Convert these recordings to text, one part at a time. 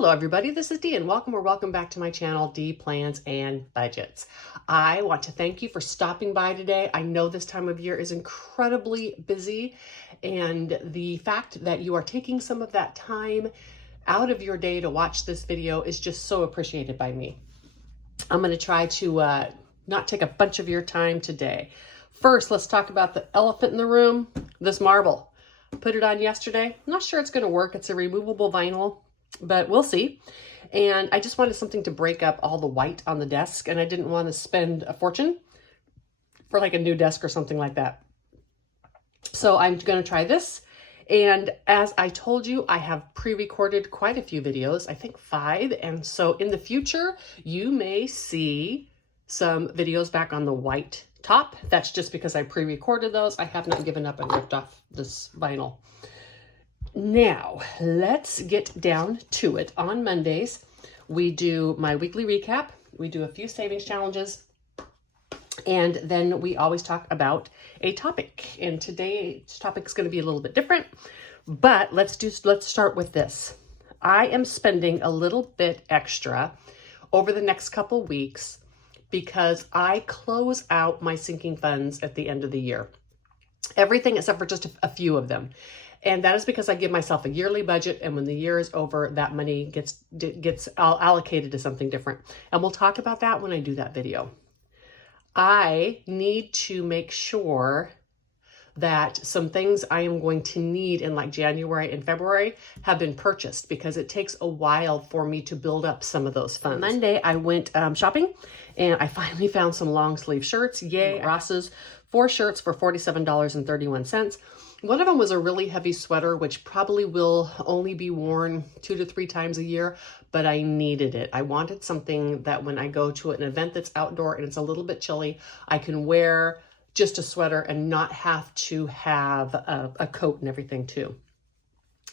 Hello everybody, this is Dee and welcome back to my channel, Dee Plans and Budgets. I want to thank you for stopping by today. I know this time of year is incredibly busy, and the fact that you are taking some of that time out of your day to watch this video is just so appreciated by me. I'm going to try to not take a bunch of your time today. First, let's talk about the elephant in the room, this marble. Put it on yesterday. I'm not sure it's going to work. It's a removable vinyl, but we'll see. And I just wanted something to break up all the white on the desk, and I didn't want to spend a fortune for like a new desk or something like that. So I'm going to try this. And as I told you, I have pre-recorded quite a few videos, I think 5. And so in the future, you may see some videos back on the white top. That's just because I pre-recorded those. I have not given up and ripped off this vinyl. Now, let's get down to it. On Mondays, we do my weekly recap. We do a few savings challenges, and then we always talk about a topic. And today's topic is going to be a little bit different, but let's start with this. I am spending a little bit extra over the next couple weeks because I close out my sinking funds at the end of the year. Everything except for just a few of them. And that is because I give myself a yearly budget, and when the year is over, that money gets allocated to something different. And we'll talk about that when I do that video. I need to make sure that some things I am going to need in like January and February have been purchased, because it takes a while for me to build up some of those funds. Monday, I went shopping, and I finally found some long sleeve shirts. Yay. Ross's 4 shirts for $47.31. One of them was a really heavy sweater, which probably will only be worn 2 to 3 times a year, but I needed it. I wanted something that when I go to an event that's outdoor and it's a little bit chilly, I can wear just a sweater and not have to have a coat and everything too.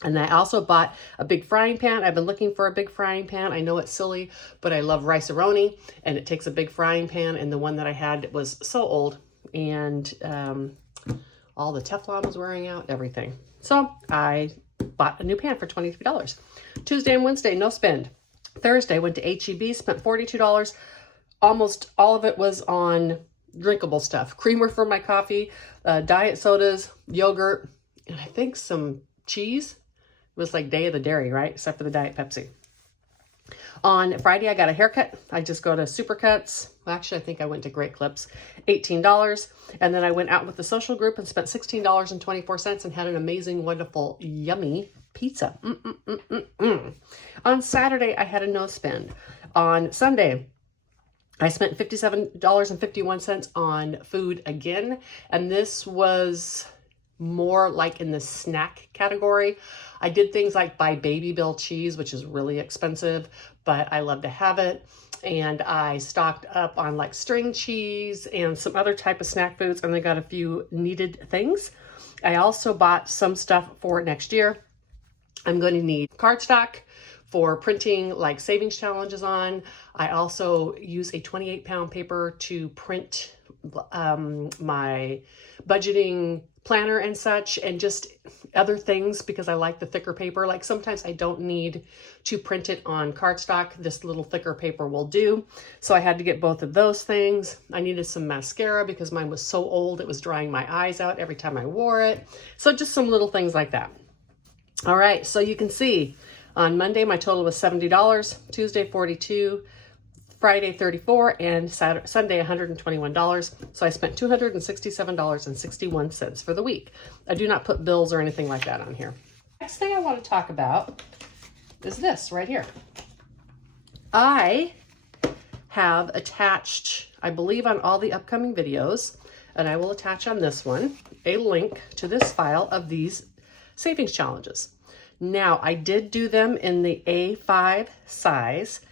And I also bought a big frying pan. I've been looking for a big frying pan. I know it's silly, but I love rice-a-roni, and it takes a big frying pan, and the one that I had was so old, and all the Teflon was wearing out, everything. So I bought a new pan for $23. Tuesday and Wednesday, no spend. Thursday, went to H-E-B, spent $42. Almost all of it was on drinkable stuff. Creamer for my coffee, diet sodas, yogurt, and I think some cheese. It was like day of the dairy, right? Except for the Diet Pepsi. On Friday, I got a haircut. I just go to Supercuts. Well, actually, I think I went to Great Clips, $18. And then I went out with the social group and spent $16.24 and had an amazing, wonderful, yummy pizza. On Saturday, I had a no spend. On Sunday, I spent $57.51 on food again. And this was more like in the snack category. I did things like buy Baby Bill cheese, which is really expensive, but I love to have it. And I stocked up on like string cheese and some other type of snack foods, and I got a few needed things. I also bought some stuff for next year. I'm going to need cardstock for printing like savings challenges on. I also use a 28-pound paper to print my budgeting planner and such, and just other things because I like the thicker paper. Like sometimes I don't need to print it on cardstock. This little thicker paper will do. So I had to get both of those things. I needed some mascara because mine was so old it was drying my eyes out every time I wore it. So just some little things like that. All right, so you can see on Monday my total was $70, Tuesday $42, Friday $34, and Sunday $121. So I spent $267.61 for the week. I do not put bills or anything like that on here. Next thing I want to talk about is this right here. I have attached, I believe on all the upcoming videos, and I will attach on this one, a link to this file of these savings challenges. Now, I did do them in the A5 size.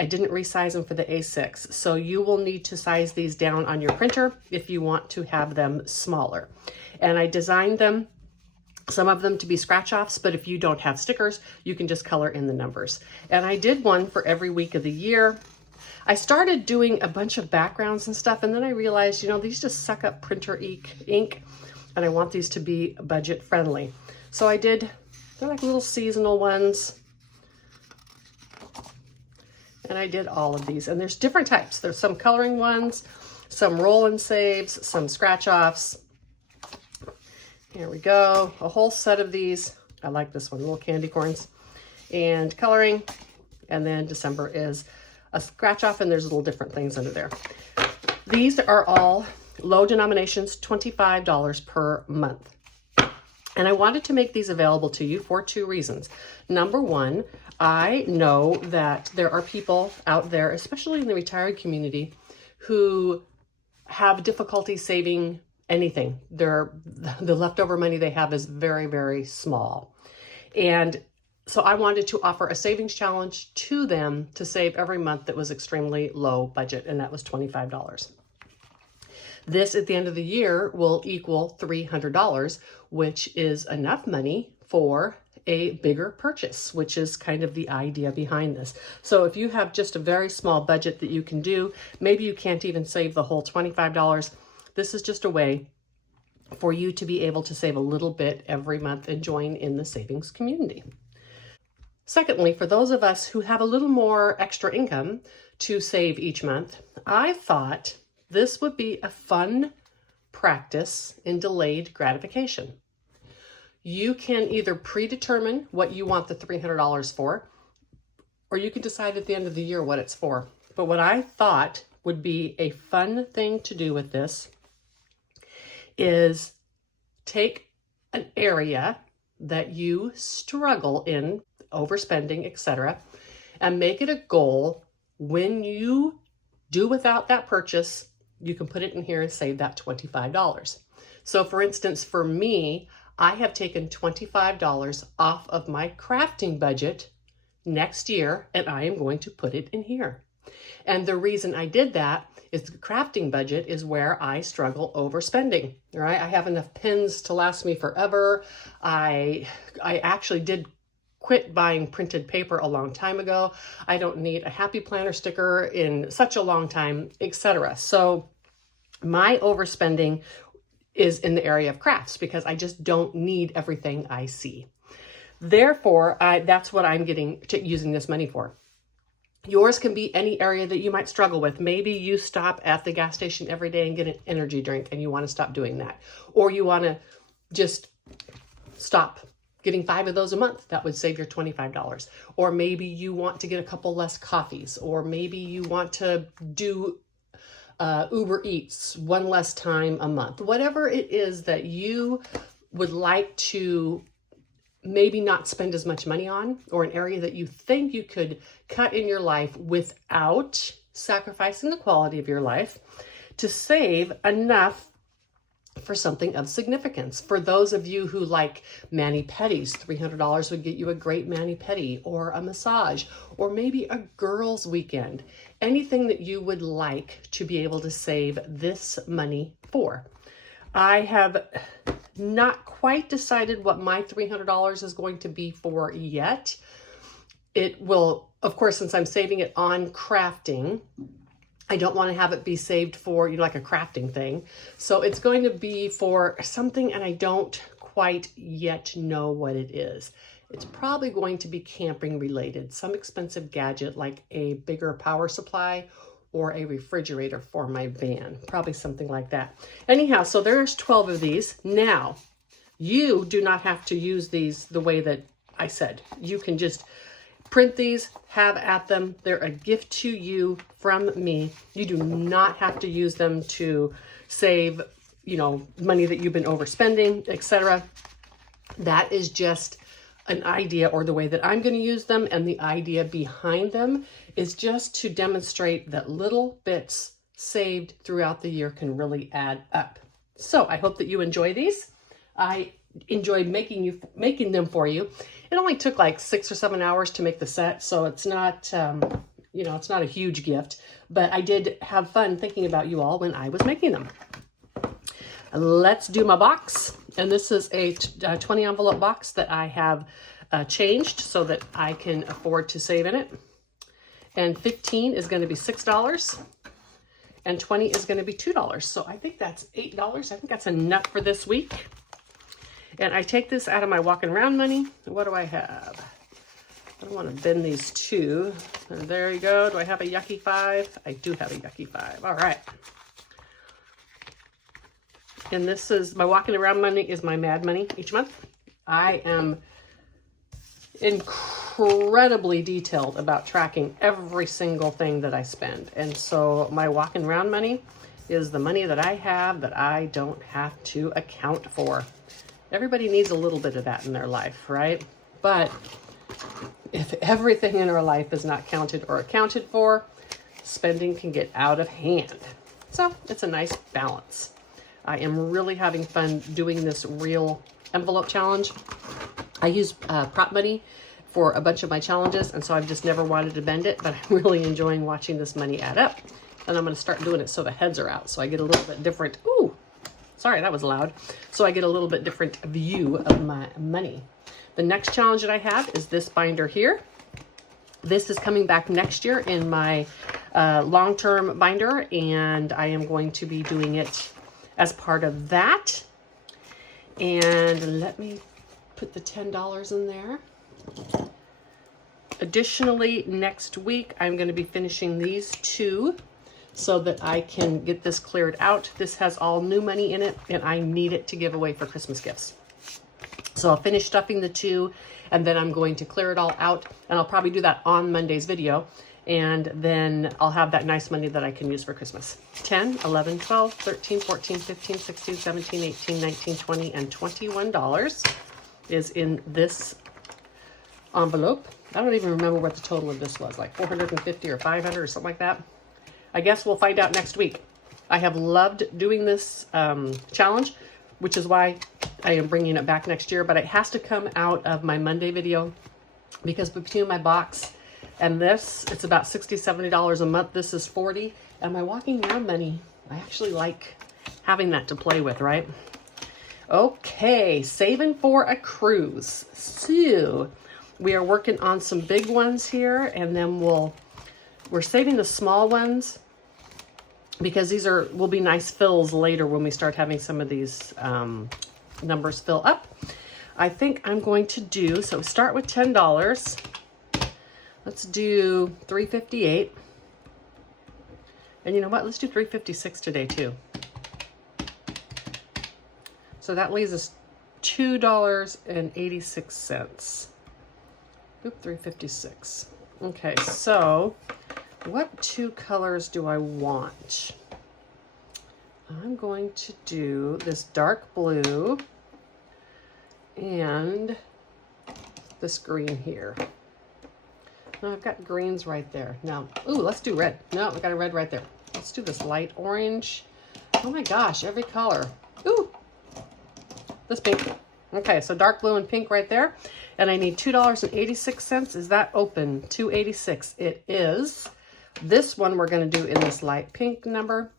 I didn't resize them for the A6, so you will need to size these down on your printer if you want to have them smaller. And I designed them, some of them to be scratch-offs, but if you don't have stickers, you can just color in the numbers. And I did one for every week of the year. I started doing a bunch of backgrounds and stuff, and then I realized, you know, these just suck up printer ink, and I want these to be budget friendly. So I did, they're like little seasonal ones. And I did all of these, and there's different types. There's some coloring ones, some roll and saves, some scratch offs. Here we go, a whole set of these. I like this one, little candy corns and coloring. And then December is a scratch off, and there's little different things under there. These are all low denominations, $25 per month. And I wanted to make these available to you for two reasons. Number one, I know that there are people out there, especially in the retired community, who have difficulty saving anything. The leftover money they have is very, very small. And so I wanted to offer a savings challenge to them to save every month that was extremely low budget, and that was $25. This at the end of the year will equal $300, which is enough money for a bigger purchase, which is kind of the idea behind this. So if you have just a very small budget that you can do, maybe you can't even save the whole $25. This is just a way for you to be able to save a little bit every month and join in the savings community. Secondly, for those of us who have a little more extra income to save each month, I thought this would be a fun practice in delayed gratification. You can either predetermine what you want the $300 for, or you can decide at the end of the year what it's for. But what I thought would be a fun thing to do with this is take an area that you struggle in, overspending, etc., and make it a goal. When you do without that purchase, you can put it in here and save that $25. So for instance, for me, I have taken $25 off of my crafting budget next year, and I am going to put it in here. And the reason I did that is the crafting budget is where I struggle overspending, right? I have enough pins to last me forever. I actually did quit buying printed paper a long time ago. I don't need a happy planner sticker in such a long time, etc. So my overspending is in the area of crafts because I just don't need everything I see. Therefore, that's what I'm using this money for. Yours can be any area that you might struggle with. Maybe you stop at the gas station every day and get an energy drink and you want to stop doing that. Or you want to just stop getting 5 of those a month. That would save your $25. Or maybe you want to get a couple less coffees. Or maybe you want to do Uber Eats one less time a month. Whatever it is that you would like to maybe not spend as much money on, or an area that you think you could cut in your life without sacrificing the quality of your life, to save enough for something of significance. For those of you who like mani-pedis, $300 would get you a great mani-pedi, or a massage, or maybe a girls' weekend. Anything that you would like to be able to save this money for. I have not quite decided what my $300 is going to be for yet. It will, of course, since I'm saving it on crafting, I don't want to have it be saved for, like a crafting thing. So it's going to be for something, and I don't quite yet know what it is. It's probably going to be camping related, some expensive gadget like a bigger power supply or a refrigerator for my van, probably something like that. Anyhow, so there's 12 of these. Now, you do not have to use these the way that I said. You can just print these, have at them. They're a gift to you from me. You do not have to use them to save, money that you've been overspending, etc. That is just an idea, or the way that I'm going to use them, and the idea behind them is just to demonstrate that little bits saved throughout the year can really add up. So I hope that you enjoy these. I enjoyed making them for you. It only took like 6 or 7 hours to make the set, so it's not it's not a huge gift, but I did have fun thinking about you all when I was making them. Let's do my box. And this is a 20 envelope box that I have changed so that I can afford to save in it. And 15 is going to be $6, and 20 is going to be $2. So I think that's $8. I think that's enough for this week. And I take this out of my walking around money. What do I have? I don't want to bend these two. There you go. Do I have a yucky 5? I do have a yucky 5. All right. And this is my walking around money is my mad money each month. I am incredibly detailed about tracking every single thing that I spend. And so my walking around money is the money that I have that I don't have to account for. Everybody needs a little bit of that in their life, right? But if everything in our life is not counted or accounted for, spending can get out of hand. So it's a nice balance. I am really having fun doing this real envelope challenge. I use prop money for a bunch of my challenges, and so I've just never wanted to bend it, but I'm really enjoying watching this money add up. And I'm going to start doing it so the heads are out, so I get a little bit different. Ooh, sorry, that was loud. So I get a little bit different view of my money. The next challenge that I have is this binder here. This is coming back next year in my long-term binder, and I am going to be doing it as part of that. And let me put the $10 in there. Additionally, next week, I'm going to be finishing these two so that I can get this cleared out. This has all new money in it, and I need it to give away for Christmas gifts. So I'll finish stuffing the two, and then I'm going to clear it all out, and I'll probably do that on Monday's video, and then I'll have that nice money that I can use for Christmas. 10, 11, 12, 13, 14, 15, 16, 17, 18, 19, 20, and $21 is in this envelope. I don't even remember what the total of this was, like 450 or 500 or something like that. I guess we'll find out next week. I have loved doing this challenge, which is why I am bringing it back next year, but it has to come out of my Monday video because between my box and this, it's about $60, $70 a month. This is $40, and my walking around money, I actually like having that to play with, right? Okay, saving for a cruise. So we are working on some big ones here, and then we're saving the small ones because these will be nice fills later when we start having some of these numbers fill up. I think I'm going to do, so start with $10. Let's do $3.58. And you know what? Let's do $3.56 today too. So that leaves us $2.86. Oop, $3.56. Okay, so what two colors do I want? I'm going to do this dark blue and this green here. No, I've got greens right there. Now, ooh, let's do red. No, I got a red right there. Let's do this light orange. Oh my gosh, every color. Ooh, this pink. Okay, so dark blue and pink right there. And I need $2.86. Is that open? $2.86. It is. This one we're going to do in this light pink number,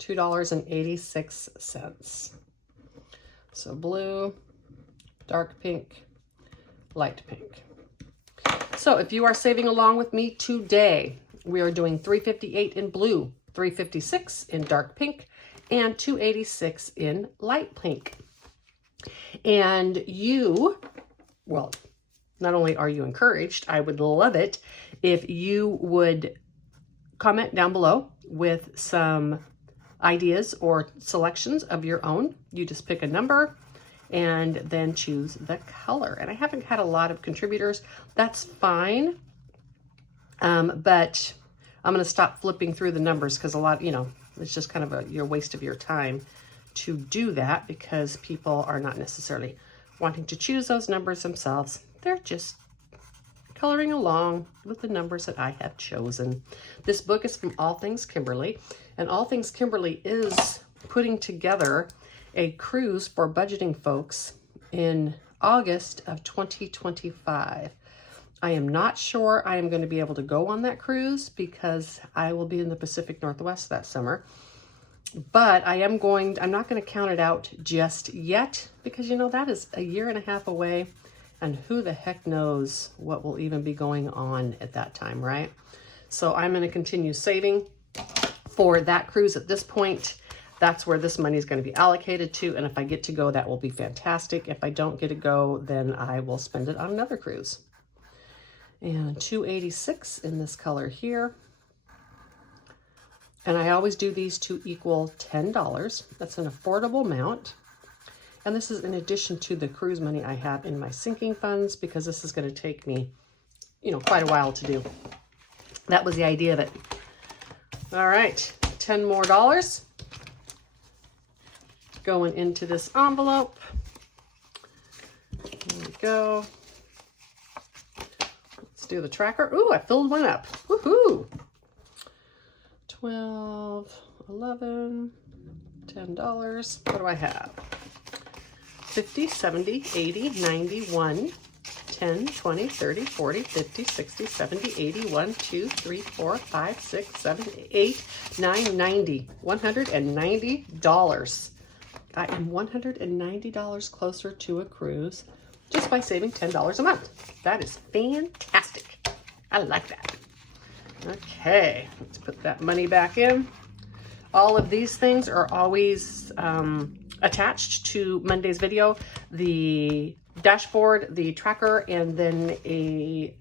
$2.86. So blue, dark pink, light pink. So if you are saving along with me today, we are doing $3.58 in blue, $3.56 in dark pink, and $2.86 in light pink. And you, well, not only are you encouraged, I would love it if you would comment down below with some ideas or selections of your own. You just pick a number and then choose the color. And I haven't had a lot of contributors. That's fine. But I'm going to stop flipping through the numbers because a lot, it's just kind of your waste of your time to do that because people are not necessarily wanting to choose those numbers themselves. They're just coloring along with the numbers that I have chosen. This book is from All Things Kimberly, and All Things Kimberly is putting together a cruise for budgeting folks in August of 2025. I am not sure I am going to be able to go on that cruise because I will be in the Pacific Northwest that summer. But I'm not going to count it out just yet because, that is a year and a half away. And who the heck knows what will even be going on at that time, right? So I'm going to continue saving for that cruise at this point. That's where this money is going to be allocated to. And if I get to go, that will be fantastic. If I don't get to go, then I will spend it on another cruise. and $2.86 in this color here. And I always do these to equal $10. That's an affordable amount. And this is in addition to the cruise money I have in my sinking funds, because this is going to take me, you know, quite a while to do. That was the idea of it. All right, $10 more going into this envelope. There we go. Let's do the tracker. Ooh, I filled one up. Woohoo! 12, 11, $10. What do I have? 50, 70, 80, 90, 1, 10, 20, 30, 40, 50, 60, 70, 80, 1, 2, 3, 4, 5, 6, 7, 8, 9, 90. $190. I am $190 closer to a cruise just by saving $10 a month. That is fantastic. I like that. Okay, let's put that money back in. All of these things are always attached to Monday's video. The dashboard, the tracker, and then a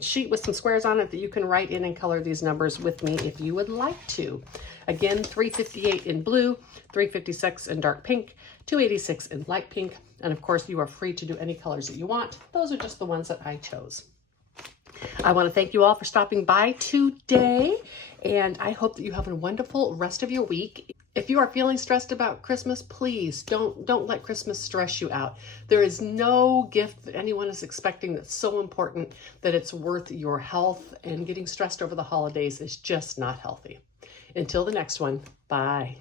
sheet with some squares on it that you can write in and color these numbers with me if you would like to. Again, $358 in blue, $356 in dark pink, $286 in light pink, and of course you are free to do any colors that you want. Those are just the ones that I chose. I want to thank you all for stopping by today, and I hope that you have a wonderful rest of your week. If you are feeling stressed about Christmas, please don't let Christmas stress you out. There is no gift that anyone is expecting that's so important that it's worth your health, and getting stressed over the holidays is just not healthy. Until the next one, bye.